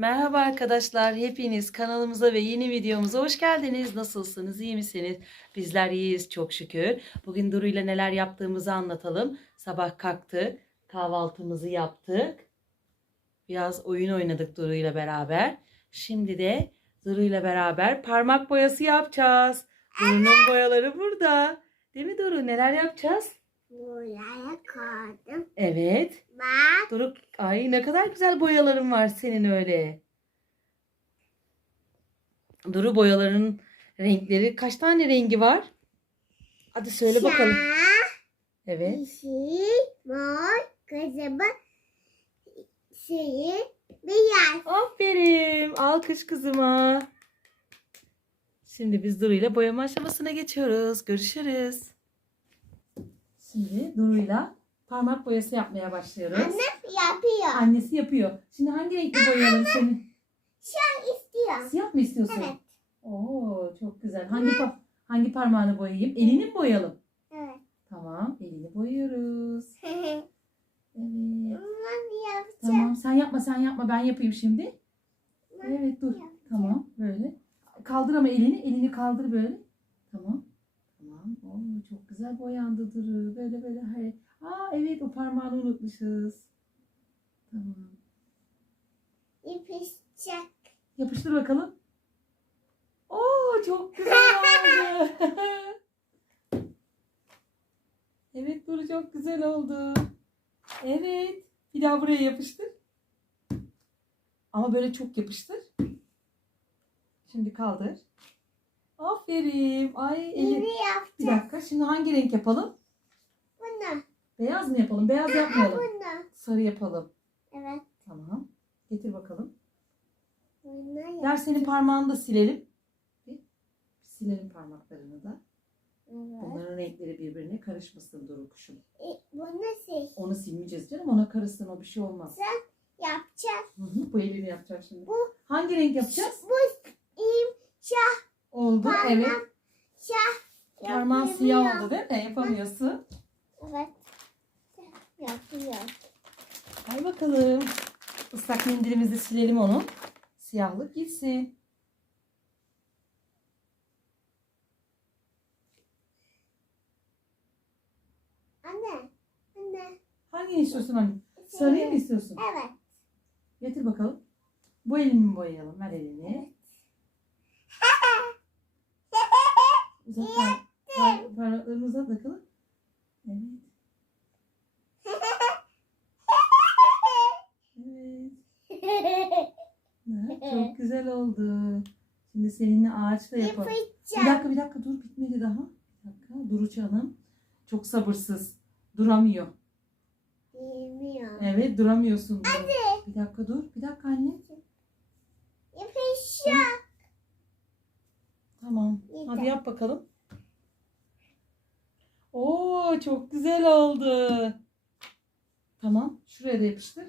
Merhaba arkadaşlar, hepiniz kanalımıza ve yeni videomuza hoş geldiniz. Nasılsınız, iyi misiniz? Bizler iyiyiz çok şükür. Bugün Duru ile neler yaptığımızı anlatalım. Sabah kalktık, kahvaltımızı yaptık. Biraz oyun oynadık Duru ile beraber. Şimdi de Duru ile beraber parmak boyası yapacağız. Duru'nun boyaları burada. Değil mi Duru? Neler yapacağız? Buraya koydum. Evet. Bak. Doruk, ay ne kadar güzel boyaların var senin öyle. Duru boyaların renkleri kaç tane rengi var? Hadi söyle bakalım. Siyah, Evet. yeşil, mor, kızılı, şeyi, beyaz. Aferin. Alkış kızıma. Şimdi biz Duru ile boyama aşamasına geçiyoruz. Görüşürüz. Şimdi Duru'yla parmak boyası yapmaya başlıyoruz. Anne yapıyor. Annesi yapıyor. Şimdi hangi renkli boyayalım senin? Şu istiyor. Siyah mı istiyorsun? Evet. Oo çok güzel. Hangi pa- hangi parmağını boyayayım? Elini mi boyayalım? Evet. Tamam, elini boyuyoruz. Evet. Ben yapacağım. Tamam, sen yapma, sen yapma. Ben yapayım şimdi. Ben Evet, dur. yapacağım. Tamam, böyle. Kaldır ama elini, elini kaldır böyle. Tamam. Tamam. Oo, çok güzel boyandı Duru. Böyle böyle. Hayır. Aa evet, o parmağını unutmuşuz. Tamam. Yapışacak. Yapıştır bakalım. Oo çok güzel oldu. evet Duru çok güzel oldu. Evet. Bir daha buraya yapıştır. Ama böyle çok yapıştır. Şimdi kaldır. Aferin. Ay eli. Yeni Bir dakika. Şimdi hangi renk yapalım? Bunu. Beyaz mı yapalım? Beyaz yapmayalım. Bunu. Sarı yapalım. Evet. Tamam. Getir bakalım. Bunu Ver senin parmağını da silelim. Bir silelim parmaklarını da. Evet. Bunların renkleri birbirine karışmasın Duru kuşum. E, Bunu sil. Onu silmeyeceğiz canım. Ona karışsın o bir şey olmaz. Yapacağız. Hı hı, bu elini yapacağız şimdi. Bu. Hangi renk yapacağız? Bu im şah Oldu. Parmak. Evet. şah. Parmağın siyah oldu değil mi? Yapamıyorsun. Evet. Yapıyor. Hay bakalım. Islak mendilimizi silelim onu. Siyahlık gitsin. Anne. Anne. Hangini istiyorsun anne? Sarıyı mı istiyorsun? Evet. Getir bakalım. Bu elini mi boyayalım? Ver elini. Uzat par par parmaklarını uzat bakalım. Evet. Evet. Ha, Çok güzel oldu. Şimdi seninle ağaçla yapalım. Bir dakika bir dakika dur bitmedi daha. Bir dakika Duruç Hanım çok sabırsız. Duramıyor. Bilmiyorum. Evet duramıyorsun. Duru. Bir dakika dur. Bir dakika anne. Yapacağım. Tamam. Yeter. Hadi yap bakalım. Oo çok güzel oldu. Tamam. Şuraya da yapıştır.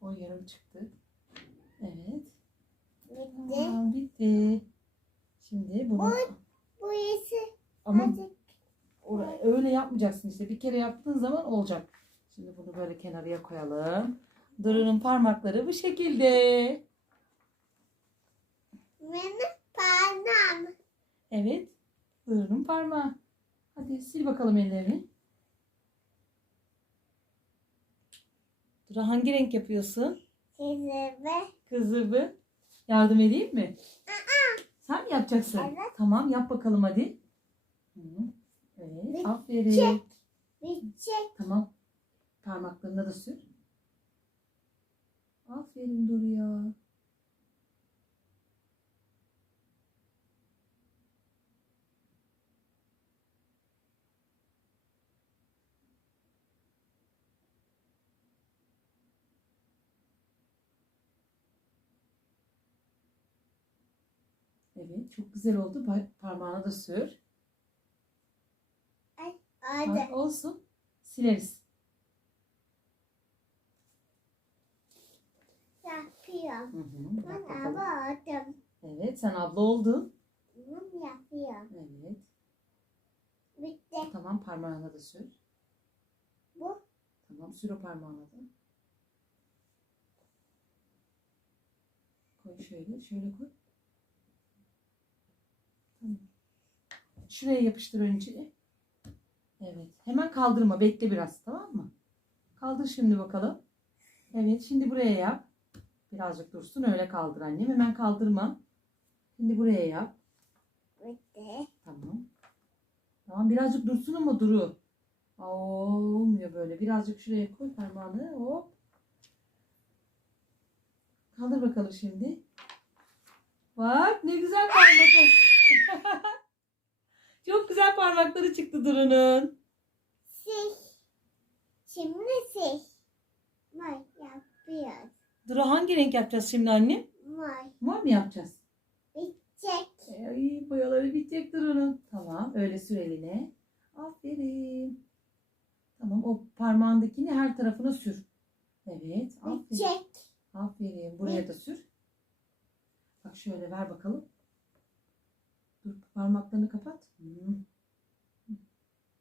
O yarım çıktı. Evet. Bitti. Tamam bitti. Şimdi bunu Bu iyisi. ama Azıcık. Ora- öyle yapmayacaksın işte. Bir kere yaptığın zaman olacak. Şimdi bunu böyle kenarıya koyalım. Duru'nun parmakları bu şekilde. Benim parmağım. Evet. Duru'nun parmağı. Hadi sil bakalım ellerini. Duru hangi renk yapıyorsun? Sizi ve Kızımı. Yardım edeyim mi? Sen mi yapacaksın? Evet. Tamam yap bakalım hadi. Hı. Evet. Bir Aferin. çek. bitecek. Tamam. Parmaklarına da sür. Aferin Duru ya. Çok güzel oldu. Parmağına da sür. Hadi. Olsun. Sileriz. Yapıyorum. Ben abla oldum. Evet sen abla oldun. Bunu yapıyorum. Evet. Bitti. Tamam parmağına da sür. Bu. Tamam sür o parmağına da. Koy şöyle. Şöyle koy. Şuraya yapıştır önce. Evet. Hemen kaldırma. Bekle biraz. Tamam mı? Kaldır şimdi bakalım. Evet. Şimdi buraya yap. Birazcık dursun. Öyle kaldır annem. Hemen kaldırma. Şimdi buraya yap. Bitti. Tamam. Tamam. Birazcık dursun ama duru. Aa, olmuyor böyle. Birazcık şuraya koy parmağını. Hop. Kaldır bakalım şimdi. Bak ne güzel parmaklar. Çok güzel parmakları çıktı Duru'nun. Sil. Şimdi sil. May yapıyoruz. Duru hangi renk yapacağız şimdi anne? May. Mor mu yapacağız? Bitecek. Ay boyaları bitecek Duru'nun. Tamam öyle sür eline. Aferin. Tamam o parmağındakini her tarafına sür. Evet aferin. Bitecek. Aferin. Buraya da sür. Bak şöyle ver bakalım. Parmaklarını kapat. Hmm.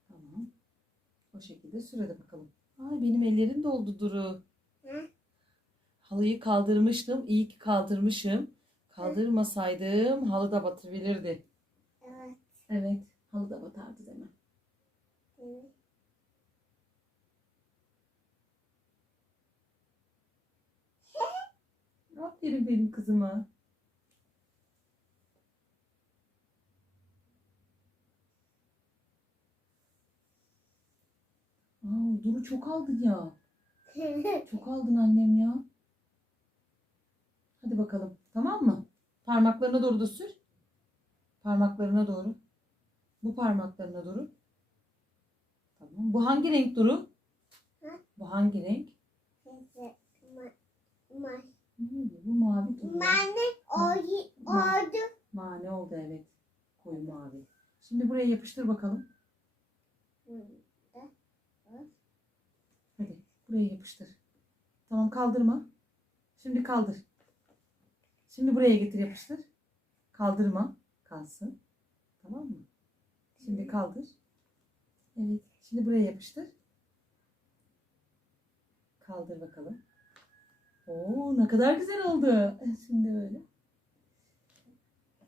Tamam. O şekilde sür hadi bakalım. Ay benim ellerim doldu Duru. Hı? Halıyı kaldırmıştım. İyi ki kaldırmışım. Kaldırmasaydım halı da batırabilirdi. Evet. Evet. Halı da batardı hemen. evet. Aferin benim kızıma. Aa, Duru çok aldın ya. Çok aldın annem ya. Hadi bakalım. Tamam mı? Parmaklarına doğru da sür. Parmaklarına doğru. Bu parmaklarına doğru. Tamam. Bu hangi renk Duru? Bu hangi renk? Hmm, bu mavi Duru. Mane oldu. Oldu. Mavi oldu evet. Koyu mavi. Şimdi buraya yapıştır bakalım. Burada. Buraya yapıştır. Tamam kaldırma. Şimdi kaldır. Şimdi buraya getir yapıştır. Kaldırma. Kalsın. Tamam mı? Şimdi kaldır. Evet. Şimdi buraya yapıştır. Kaldır bakalım. Oo ne kadar güzel oldu. Şimdi böyle.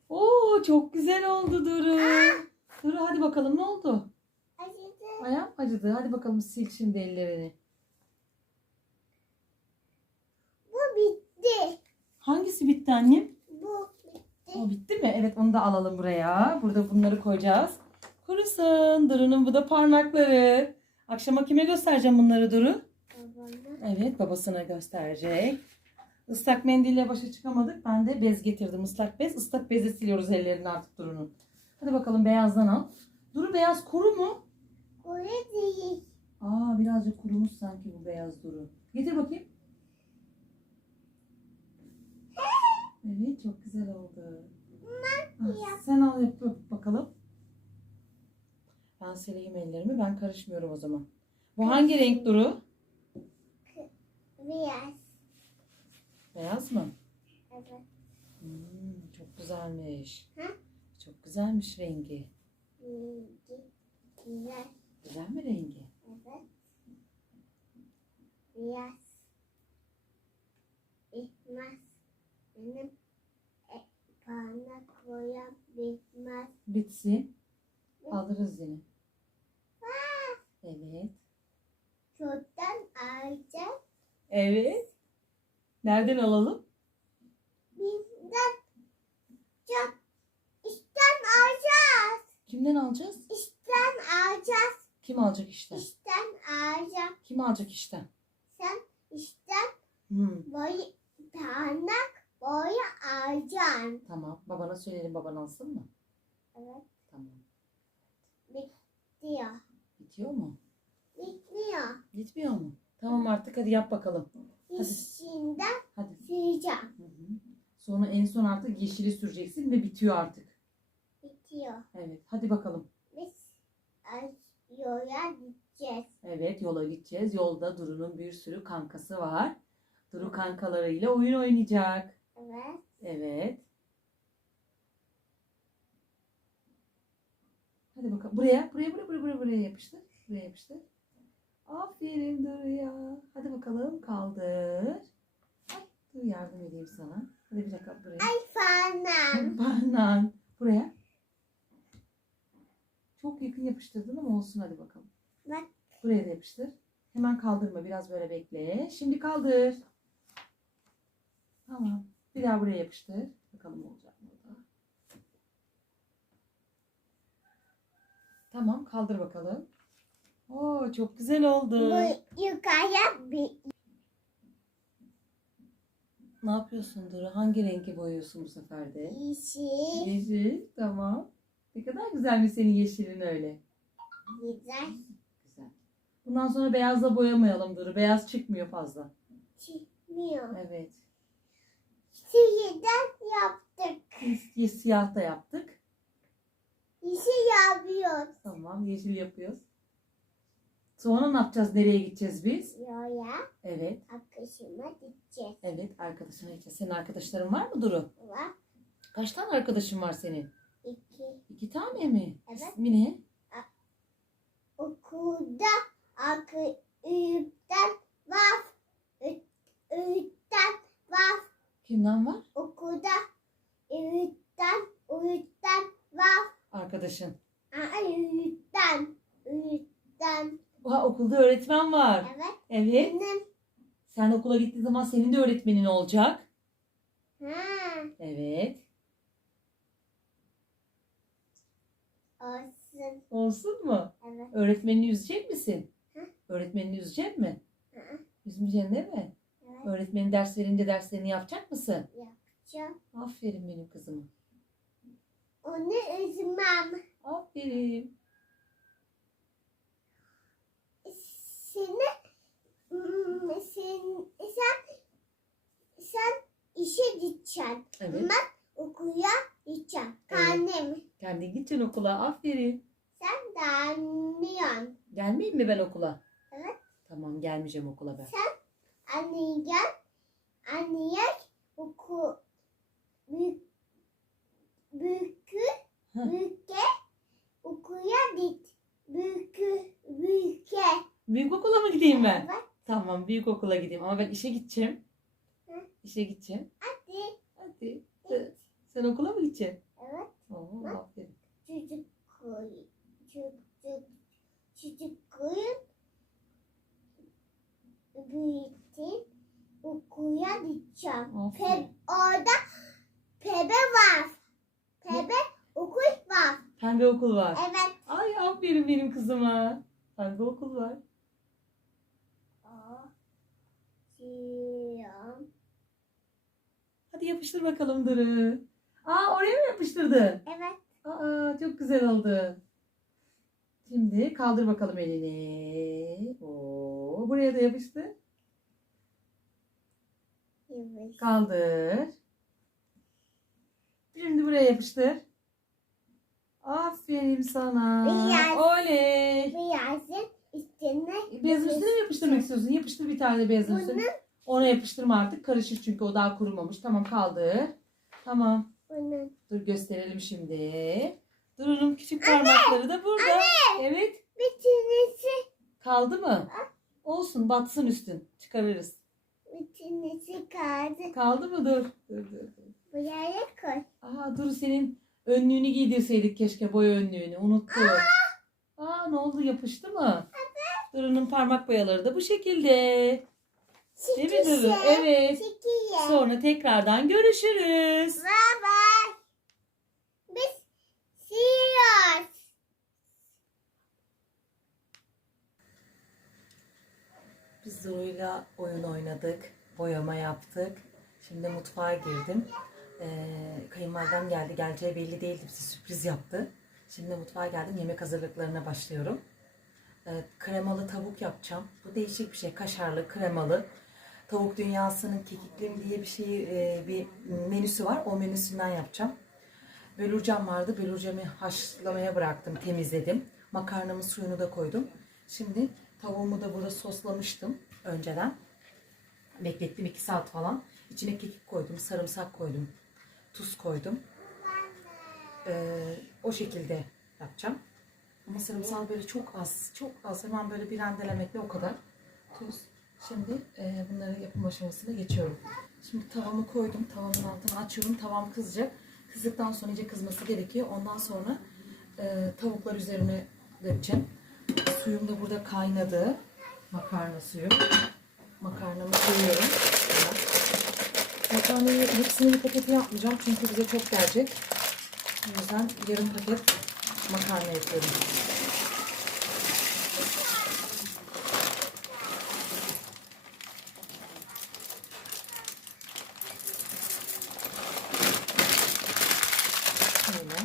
Oo çok güzel oldu Duru. Duru hadi bakalım ne oldu? Acıdı. Ayağım acıdı. Hadi bakalım sil şimdi ellerini. Bu bitti. Hangisi bitti annem? Bu bitti. O bitti mi? Evet onu da alalım buraya. Burada bunları koyacağız. Kurusun. Duru'nun bu da parmakları. Akşama kime göstereceğim bunları Duru? Babana. Evet babasına gösterecek. Islak mendille başa çıkamadık. Ben de bez getirdim. Islak bez. Islak bezle siliyoruz ellerini artık Duru'nun. Hadi bakalım beyazdan al. Duru beyaz kuru mu? Öyle değil. Aa birazcık kurumuş sanki bu beyaz Duru. Getir bakayım. Evet çok güzel oldu. Ah, sen al yap bakalım. Ben sileyim ellerimi. Ben karışmıyorum o zaman. Bu hangi renk Duru? Beyaz. Beyaz mı? Evet. Hmm, çok güzelmiş. Hı? Çok güzelmiş rengi. Güzel. Güzel mi rengi? Evet. Beyaz. Bitmez. Benim e, parmak boyam bitmez. Bitsin. Alırız yine. Evet. Çoktan alacağım. Evet. Nereden alalım? Bizden çok işten alacağız. Kimden alacağız? İşten alacağız. Kim alacak işten? İşten alacağım. Kim alacak işten? Sen işten Hmm, boy parmak boya alacaksın. tamam. Babana söyleyelim baban alsın mı? Evet. Tamam. Diyor. Bitiyor mu? Bitmiyor. Gitmiyor mu? Tamam artık hadi yap bakalım. Hadi. İşinden Hadi. Hı hı. Sonra en son artık yeşili süreceksin ve bitiyor artık. Bitiyor. Evet. Hadi bakalım. Biz ay- yola gideceğiz. Evet yola gideceğiz. Yolda Duru'nun bir sürü kankası var. Duru kankalarıyla oyun oynayacak. Evet. Evet. Hadi bakalım. Buraya, buraya, buraya, buraya, buraya, buraya yapıştır. Buraya yapıştır. Aferin Duru'ya. Hadi bakalım kaldır. Ay, dur yardım edeyim sana. Hadi bir dakika buraya. Ay fanam. Banan. Buraya. Çok yakın yapıştırdın ama olsun hadi bakalım. Bak. Buraya da yapıştır. Hemen kaldırma. Biraz böyle bekle. Şimdi kaldır. Tamam. Bir daha buraya yapıştır. Bakalım olacak mı da. Tamam. Kaldır bakalım. Oo çok güzel oldu. Bu yukarıya bir Ne yapıyorsun Duru? Hangi rengi boyuyorsun bu sefer de? yeşil. Yeşil. Tamam. Ne kadar güzelmiş senin yeşilin öyle. Güzel. Güzel. Bundan sonra beyazla boyamayalım Duru. Beyaz çıkmıyor fazla. Çıkmıyor. Evet. Sihirden yaptık. Biz siyah da yaptık. Yeşil yapıyoruz. Tamam yeşil yapıyoruz. Sonra ne yapacağız? Nereye gideceğiz biz? Yoya Evet. akışıma gideceğiz. Evet arkadaşına gideceğiz. Senin arkadaşların var mı Duru? Var. Kaç tane arkadaşın var senin? İki. İki tane mi? Evet. İsmi ne? Okulda akı üyükten var. Üyükten var. Kimden var? Okulda üyükten üyükten var. Arkadaşın. Aa, üyükten üyükten. Ha, okulda öğretmen var. Evet. Evet. Benim. Sen okula gittiğin zaman senin de öğretmenin olacak. Ha. Evet. Olsun. Olsun mu? Evet. Öğretmenini üzecek misin? Hı. Öğretmenini üzecek mi? Hı. Üzmeyeceksin değil mi? Öğretmenin ders verince derslerini yapacak mısın? Yapacağım. Aferin benim kızıma. Onu üzmem. Aferin. Seni hmm, sen, sen sen işe gideceksin. Evet. Ben okula gideceğim. Evet. Annem Kendin gideceksin okula. Aferin. sen gelmiyorsun. Gelmeyeyim mi ben okula? Evet. Tamam gelmeyeceğim okula ben. Anne gel. Anneye oku büyük büyükü Hı. büyüke okula git. Büyükü büyüke. Büyük okula mı gideyim ben? Evet. Tamam büyük okula gideyim ama ben işe gideceğim. Hı. İşe gideceğim. Hadi. Hadi. Sen- Sen okula mı gideceksin? Evet. Oo, aferin. çocuk koy, çocuk, çocuk koyun, büyütün, okula gideceğim. Pe, orada pebe var. Pebe okul var. Pembe okul var. Evet. Ay aferin benim kızıma. Pembe okul var. Siyam. Hadi yapıştır bakalım Duru. Aa oraya mı yapıştırdın? Evet. Aa çok güzel oldu. Şimdi kaldır bakalım elini. Oo, buraya da yapıştır. Evet. Kaldır. Şimdi buraya yapıştır. Aferin sana. Biraz. Oley. Beyazın üstüne. Beyazın üstüne mi yapıştırmak istiyorsun? Yapıştır bir tane Bunu, üstüne. Ona yapıştırma artık. Karışır çünkü o daha kurumamış. Tamam kaldır. Tamam. bunu. Dur gösterelim şimdi. Duru'nun küçük parmakları da burada. Evet. Bir tanesi, Kaldı mı? Olsun batsın üstün. Çıkarırız. Tanesi kaldı. Kaldı mı? Dur. Dur dur. dur. Buraya koy. Aa Duru senin önlüğünü giydirseydik keşke boya önlüğünü. Unuttum. Aa ne oldu yapıştı mı? Duru'nun parmak boyaları da bu şekilde. Değil mi Duru? Evet. Çekiye. Sonra tekrardan görüşürüz. Bye. Biz siliyoruz. Duru'yla oyun oynadık. Boyama yaptık. Şimdi mutfağa girdim. Ee, kayınvalidem geldi. Geleceği belli değildi. Bize sürpriz yaptı. Şimdi mutfağa geldim. Yemek hazırlıklarına başlıyorum. Ee, kremalı tavuk yapacağım. Bu değişik bir şey. Kaşarlı, kremalı. Tavuk Dünyası'nın kekiklim diye bir şey, e, bir menüsü var. O menüsünden yapacağım. Bölürcem vardı. Bölürcemi haşlamaya bıraktım, temizledim. Makarnamın suyunu da koydum. Şimdi tavuğumu da burada soslamıştım önceden. Beklettim 2 saat falan. İçine kekik koydum, sarımsak koydum, tuz koydum. Ee, o şekilde yapacağım. Ama sarımsak böyle çok az, çok az. Hemen böyle bir rendelemekle o kadar. Tuz. Şimdi e, bunları yapım aşamasına geçiyorum. Şimdi tavamı koydum. Tavamın altını açıyorum. Tavam kızacak. Kızdıktan sonra iyice kızması gerekiyor. Ondan sonra e, tavuklar üzerine dökeceğim. Suyum da burada kaynadı. Makarna suyu. Makarnamı koyuyorum. Makarnayı hepsini bir paketi yapmayacağım çünkü bize çok gelecek. O yüzden yarım paket makarna yapıyorum. Şöyle.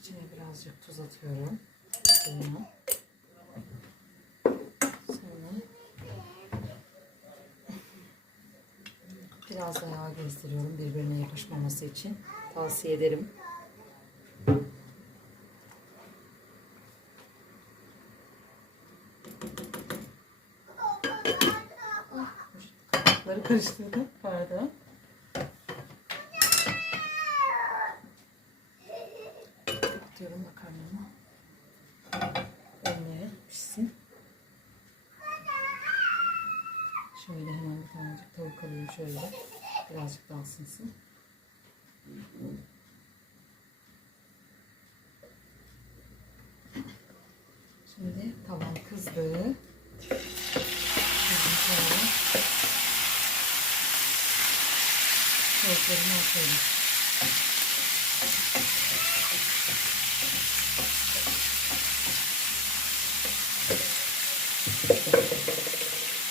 İçine birazcık tuz atıyorum. Suyuna. Sonra biraz da yağ gezdiriyorum birbirine yapışmaması için. Tavsiye ederim. Kapakları karıştırdım. Pardon. Atıyorum makarnamı. Önlere pişsin. Şöyle hemen bir tanecik tavuk alayım şöyle. Birazcık daha ısınsın. Şimdi tavan kızdı. Tavuklarımı atıyorum.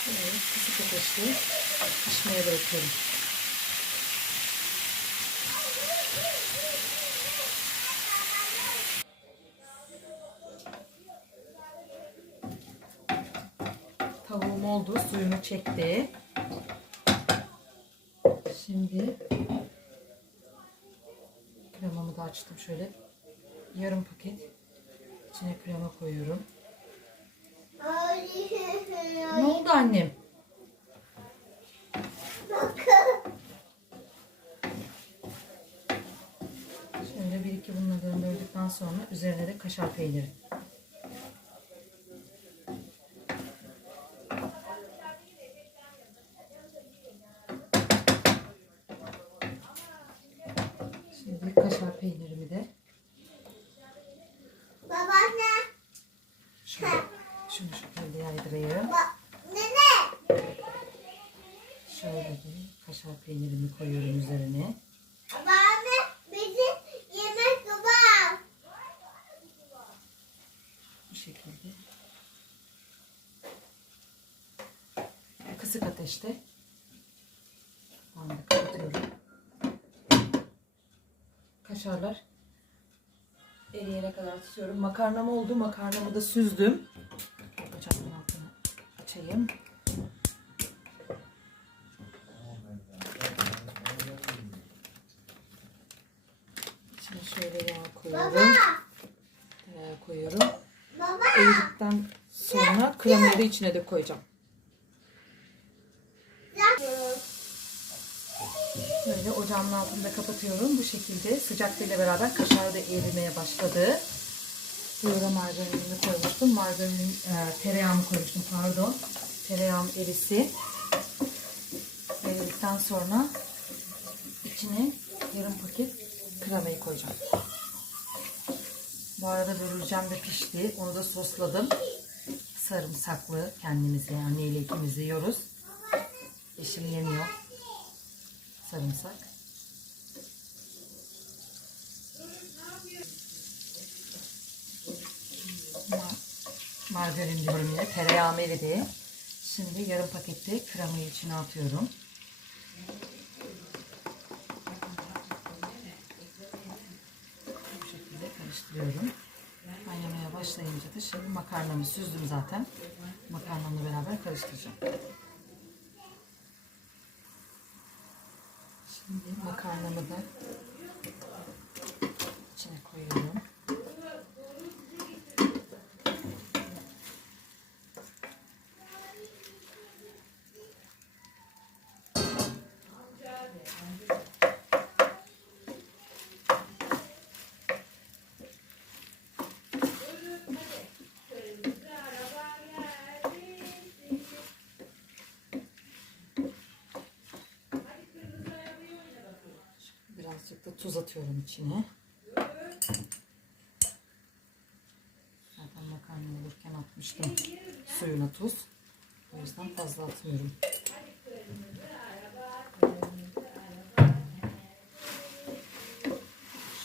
Evet, kısık ateşte pişmeye bırakıyorum. Tavuğum oldu, suyunu çekti. Şimdi kremamı da açtım şöyle. Yarım paket içine krema koyuyorum. Ne oldu annem? Şöyle bir iki bununla döndürdükten sonra üzerine de kaşar peyniri. Şimdi kaşar peynirimi de Babaanne. şöyle, şunu şöyle yaydırayım. Ba Nene. Şöyle de kaşar peynirimi koyuyorum üzerine. Babaanne bizim yemek var. Bu şekilde. Kısık ateşte. De kapatıyorum. Kaşarlar eriyene kadar tutuyorum. Makarnam oldu. Makarnamı da süzdüm. Ocağın altını açayım. Şimdi şöyle yağ koyuyorum. Tereyağı koyuyorum. Baba. Eridikten sonra kremayı da içine de koyacağım. Ocağın altında kapatıyorum. Bu şekilde sıcaklığıyla beraber kaşar da erimeye başladı. Burada margarinimi koymuştum. Margarinin e, tereyağımı koymuştum pardon. Tereyağım erisi. Eridikten sonra içine yarım paket kremayı koyacağım. Bu arada börülcem de pişti. Onu da sosladım. Sarımsaklı kendimiz yani anneyle ikimiz yiyoruz. Eşim yemiyor. Sarımsak. Ma- margarin diyorum yine. Tereyağım eridi. Şimdi yarım pakette kremayı içine atıyorum. Bu şekilde karıştırıyorum. Kaynamaya başlayınca da şimdi makarnamı süzdüm zaten. Makarnamla beraber karıştıracağım. Şimdi makarnamı da içine koyuyorum. Tuz atıyorum içine. Zaten makarna olurken atmıştım suyuna tuz. O yüzden fazla atmıyorum.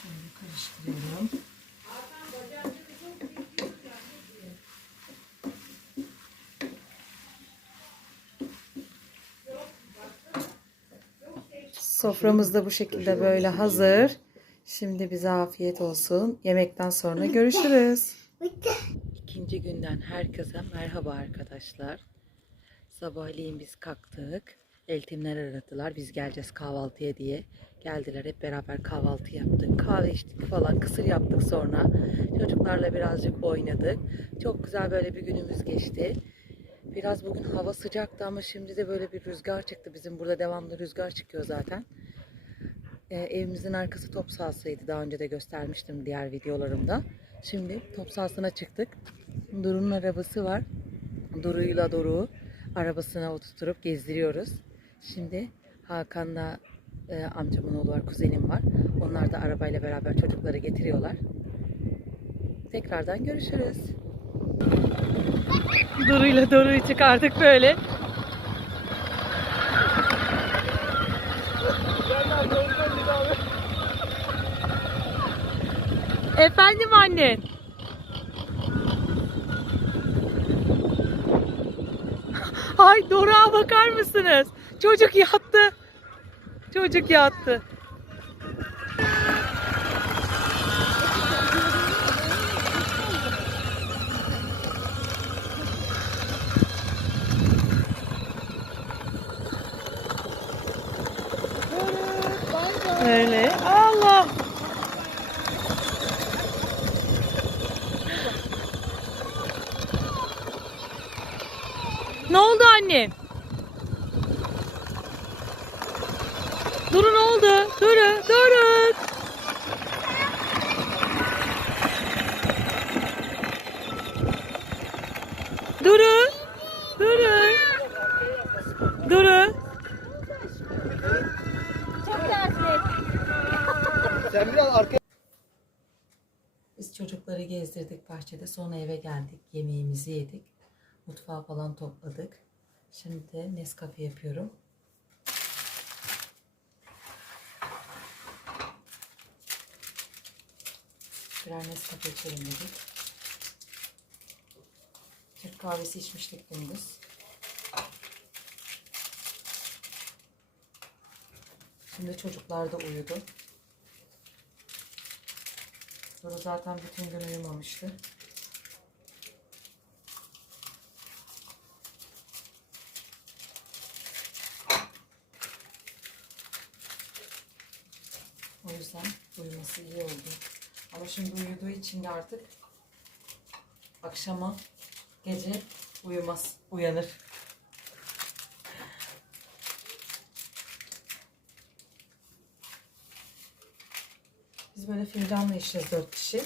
Şöyle karıştırıyorum. Soframız da bu şekilde böyle hazır. Şimdi bize afiyet olsun. Yemekten sonra görüşürüz. İkinci günden herkese merhaba arkadaşlar. Sabahleyin biz kalktık. Eltimler aradılar. Biz geleceğiz kahvaltıya diye. Geldiler hep beraber kahvaltı yaptık. Kahve içtik falan. Kısır yaptık sonra. Çocuklarla birazcık oynadık. Çok güzel böyle bir günümüz geçti. Biraz bugün hava sıcaktı ama şimdi de böyle bir rüzgar çıktı. Bizim burada devamlı rüzgar çıkıyor zaten. Ee, evimizin arkası top sahasıydı. Daha önce de göstermiştim diğer videolarımda. Şimdi top sahasına çıktık. Duru'nun arabası var. Duru'yla Doruk'u arabasına oturtup gezdiriyoruz. Şimdi Hakan'la e, amcamın oğlu var, kuzenim var. Onlar da arabayla beraber çocukları getiriyorlar. Tekrardan görüşürüz. Duru'yla Doruk'u çıkardık böyle. Efendim anne. Ay Doruk'a bakar mısınız? Çocuk yattı. Çocuk yattı. Öyle. Ne oldu anne? Duru ne oldu? Duru, Duru. Duru. Duru. Duru. Sen biraz arkaya Biz çocukları gezdirdik bahçede. Sonra eve geldik. Yemeğimizi yedik. Mutfağı falan topladık. Şimdi de Nescafe yapıyorum. Birer Nescafe içelim dedik. Türk kahvesi içmiştik gündüz. Şimdi çocuklar da uyudu. Duru zaten bütün gün uyumamıştı. O yüzden uyuması iyi oldu. Ama şimdi uyuduğu için de artık akşama gece uyumaz, uyanır. Biz böyle fincanla içeceğiz dört kişi.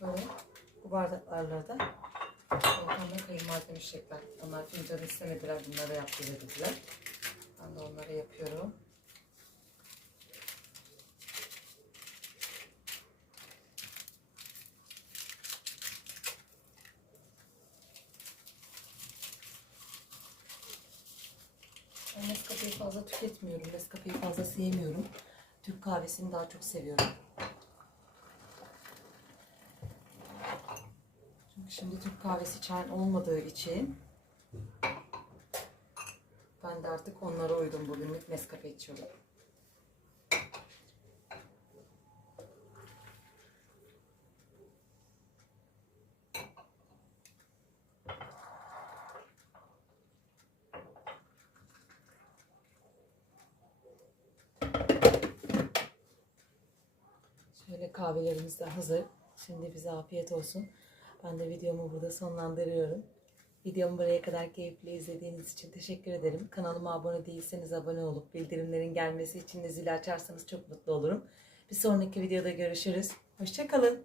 Böyle bu bardaklarla da Volkan'da kayınvalidem içecekler. Onlar fincanı istemediler. Bunlara yaptı dediler. Ben de onlara yapıyorum. Ben Nescafe'yi fazla tüketmiyorum. Nescafe'yi fazla sevmiyorum. Türk kahvesini daha çok seviyorum. Çünkü şimdi Türk kahvesi çay olmadığı için ben de artık onlara uydum bugünlük Nescafe içiyorum. Şöyle kahvelerimiz de hazır. Şimdi bize afiyet olsun. Ben de videomu burada sonlandırıyorum. Videomu buraya kadar keyifli izlediğiniz için teşekkür ederim. Kanalıma abone değilseniz abone olup bildirimlerin gelmesi için de zili açarsanız çok mutlu olurum. Bir sonraki videoda görüşürüz. Hoşçakalın.